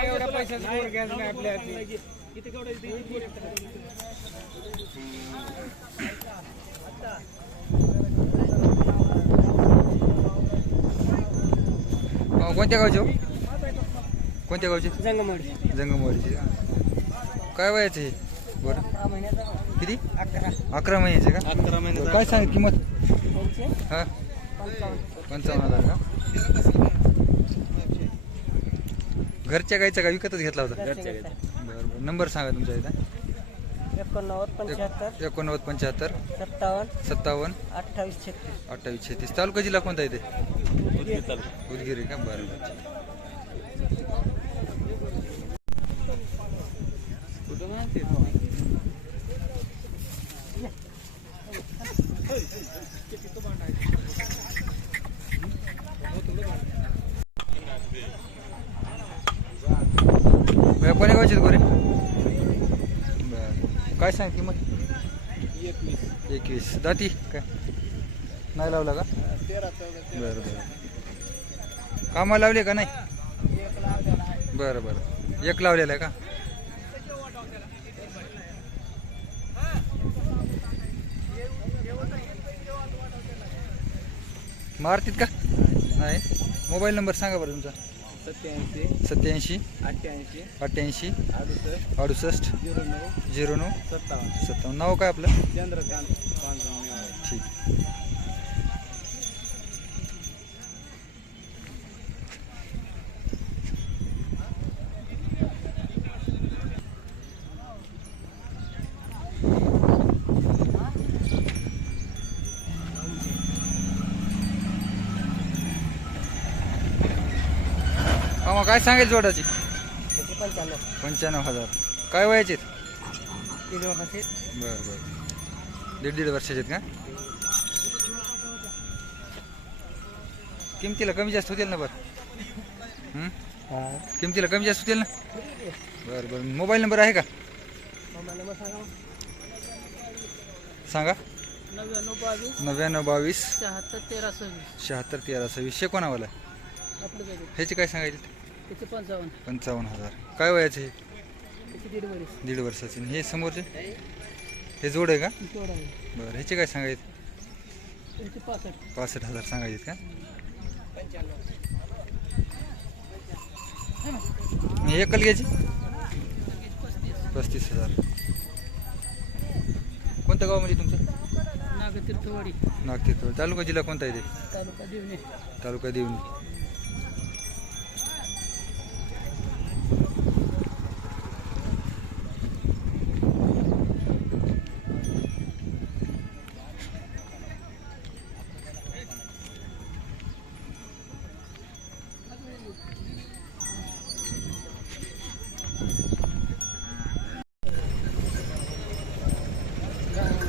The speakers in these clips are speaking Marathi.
एवढा पैशाचा गोड घ्यायचा नाही आपल्या अं, कोणत्या गावचे हो? कोणत्या गावचे? जंगमवाडी जंगमवाडीचे? काय वयाचे? हे बरं किती? अकरा. महिन्याचे का? अकरा महिने काय सांग किंमत? हा. पंचावन्न. हजार का? घरच्या गाईचा का? विकतच घेतला होता? घरच्या गाईचा. बरं बरं. नंबर सांगा तुमचा इथं एकोणनव्वद पंच्याहत्तर. एकोणनव्वद पंच्याहत्तर. सत्तावन्न. सत्तावन्न. अठ्ठावीस छत्तीस. अठ्ठावीस छत्तीस. तालुका जिल्हा कोणता येते उदगीर का? बरं. कोण्या गावचे गोरे? काय सांग किंमत एकवीस. दाती? काय? नाही लावला का? बरं बरं. कामाला लावले का नाही? बरं बरं. एक लावलेला आहे का? मारतीत का? नाही. मोबाईल नंबर सांगा बरं तुमचा. सत्याऐंशी सत्याऐंशी अठ्ठ्याऐंशी अठ्ठ्याऐंशी अडुसष्ट अडुसष्ट झिरो नऊ झिरो नऊ सत्तावन्न. सत्तावन्न. नाव काय आपलं? चंद्रकांत ठीक. मामा काय सांगेल जोडाची? पंच्याण्णव. पंच्याण्णव हजार. काय वयाचे तीन वर्षाचे. बरं बरं. दीड दीड वर्षाचे आहेत का? किमतीला कमी जास्त होतील ना बरं? हं? किमतीला कमी जास्त होतील ना? बरं बरं. मोबाईल नंबर आहे का? नंबर सांगा नव्याण्णव बावीस. नव्याण्णव बावीस. शहात्तर तेरा सव्वीस. शहात्तर तेरा सव्वीस. कोणावाला? आपलं ह्याचे काय सांगायचे? त्याचे पंचावन्न. पंचावन्न हजार. काय वयाचे हे? त्याचे दीड वर्षाचे. आणि हे समोरचे? हे जोड आहे का? तेवढा आहे. बरं ह्याचे काय सांगायचे? त्यांचे पासष्ट. पासष्ट हजार सांगायचे का? आणि एकल घ्यायची? पस्तीस हजार. कोणतं गाव म्हणजे तुमचं? नागतीर्थवाडी. नागतीर्थ तालुका जिल्हा कोणता आहे ते? तालुका देवणे. तालुका देवणी.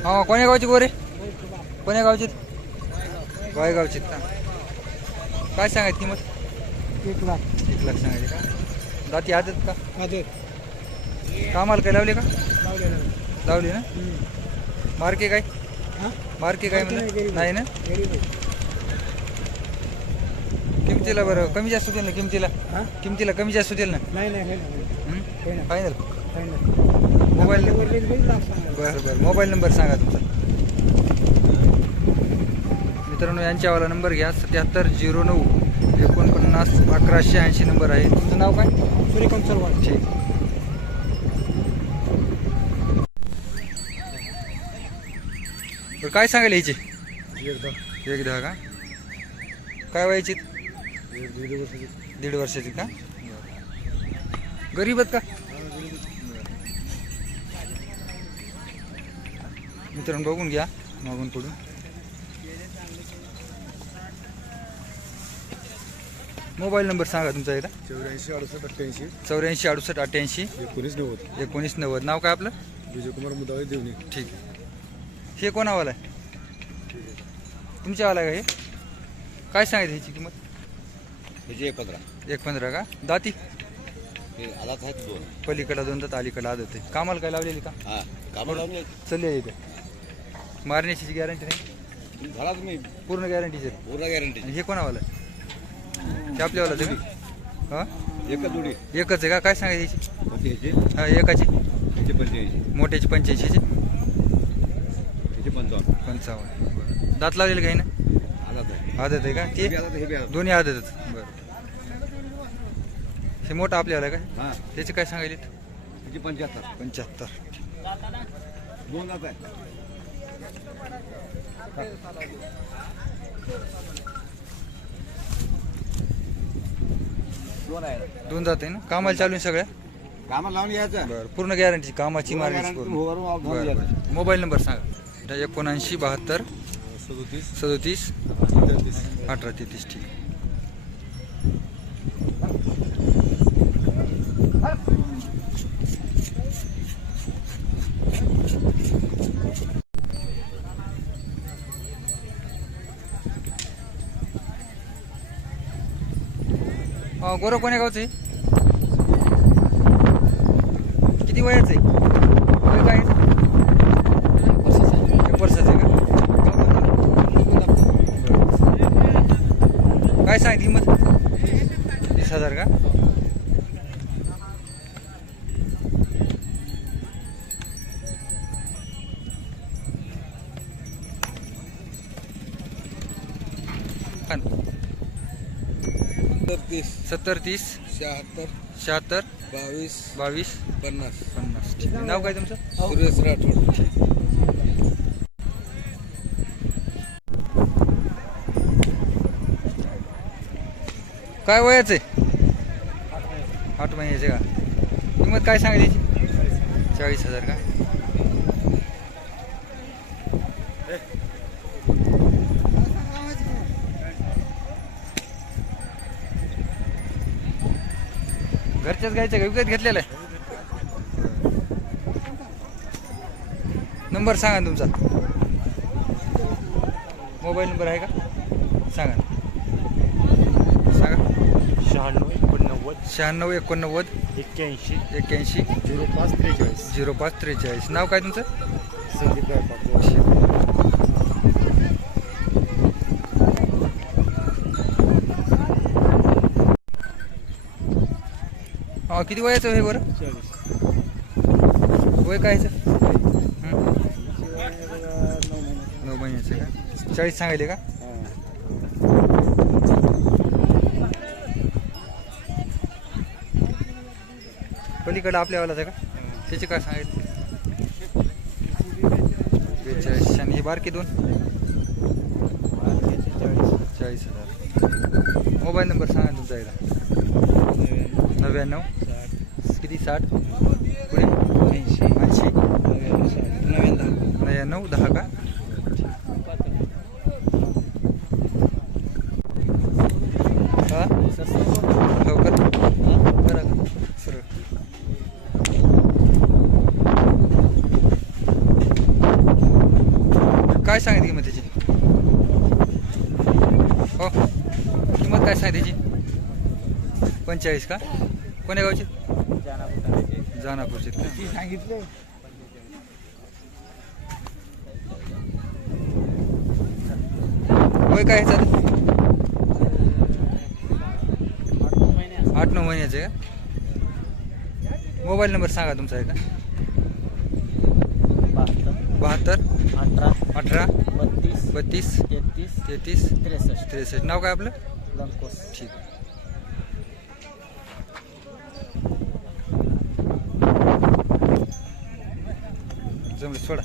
हा कोण्या गावचे गोरे कोण्या गावचे? वायगावचे काय सांगायची किंमत? एक लाख. एक लाख सांगायची का? दाती आदत का? कामाला काय लावले का? लावली ना? मार्के काय? हां? मार्के काय मार्के नाही, ना? किमतीला बरं? कमी जास्त होतील ना किमतीला? हां? किमतीला कमी जास्त होतील ना? नाही नाही फायनल मोबाईल सांगा बरं बरं. मोबाईल नंबर सांगा तुमचा. मित्रांनो यांच्यावाला नंबर घ्या. सत्याहत्तर झिरो नऊ एकोणपन्नास अकराशे ऐंशी नंबर आहे. तुमचं नाव काय? सूर्यकांत चौहान ठीक. बरं काय सांगायला यायचे? एक दहा का? काय व्हायची? दीड वर्षाची का? गरीब आहेत का? मित्रांनो बघून घ्या मागून पुढून मोबाईल नंबर सांगा तुमचा एकदा. चौऱ्याऐंशी अडुसष्ट अठ्ठ्याऐंशी. चौऱ्याऐंशी अडुसष्ट अठ्ठ्याऐंशी. एकोणीस नव्वद. एकोणीस नव्वद. नाव काय आपलं? विजयकुमार मुदाळे देवणी. ठीक. आहे हे कोणावाला आहे? तुमच्या आला का हे? काय सांगितलं ह्याची किंमत? ह्याचे एक पंधरा. एक पंधरा का? दाती? हे आला आहेत दोन. पलीकडला दोन दात अलीकडला आदत आहे. कामाला काय लावलेली का? हा कामं लावून चालली इथे. मारण्याची गॅरंटी नाही? झाला तुम्ही पूर्ण गॅरंटीचे पूर्ण गॅरंटी हे कोणावाला? आहे? ते आपल्यावाला का हा? एकच जोडी. एकच आहे का? काय सांगायची ह्याचे हा एकाची. ह्याचे पंच्याऐंशी मोठ्याची पंच्याऐंशीची ह्याचे पंचावन्न. पंचावन्न. बरं. दात लावलेली काही ना? आला आहे. आदत आहे का? हे बी ते आला हे बी आला दोन्ही आदतच. हे मोठं आपल्याला का? हा. त्याचे काय सांगायले? ह्याचे पंच्याहत्तर. पंच्याहत्तर. दोन जात आहे दोन आहे दोन जात आहे ना? कामाला चालू आहे सगळ्या? कामाला लावून यायचं बरं पूर्ण गॅरंटी कामाची मारण्याची पूर्ण. बरं बरं. मोबाईल नंबर सांगा. एकोणऐंशी बहात्तर सदोतीस. सदोतीस अठरा तेहतीस. ठीक गोरव कोण्या गावचे आहे किती वयाचं आहे? काय आहे? एक वर्षाचं आहे का? काय किंमत? वीस हजार का? खान. तीस. सत्तर तीस. शहात्तर. शहात्तर. बावीस. बावीस. पन्नास. पन्नास. ठीक आहे. नाव काय तुमचं? सुरेश राठोड. काय वयाचं आहे? आठ महिन्याचे का? किंमत काय सांगायची चाळीस हजार का? घरच्याच गायचं का विकत घेतलेलं आहे. नंबर सांगा तुमचा. मोबाईल नंबर आहे का? सांगा. सांगा. शहाण्णव एकोणनव्वद शहाण्णव एकोणनव्वद एक्क्याऐंशी एक्क्याऐंशी झिरो पाच त्रेचाळीस. झिरो पाच त्रेचाळीस. नाव काय तुमचं? संदीप हा किती वयाचं आहे बरं? चाळीस वय काय? हं? नऊ महिन्याचं का? चाळीस सांगायले का? पलीकडं आपल्यावालाच आहे का? त्याचे काय सांगायले बेचाळीस आणि हे बारकी दोन? चाळीस हजार. मोबाईल नंबर सांगा तुमचा एकदा. नव्याण्णव. किती? साठ? पुढे. ऐंशी. ऐंशी. नव्याण्णव. दहा का? लवकर? करा का? काय सांगितली किंमत त्याची? हो. किंमत काय सांगितली त्याची? पंचेचाळीस का? कोण्या गावची? जानापूरची सांगितलं? वय काय आहे सर आठ नऊ महिन्याचे का? मोबाईल नंबर सांगा तुमचा आहे का बहात्तर अठरा अठरा बत्तीस बत्तीस तेहतीस तेहतीस त्रेसष्ट. त्रेसष्ट. नाव काय आपलं? ठीक. जमलं చూడ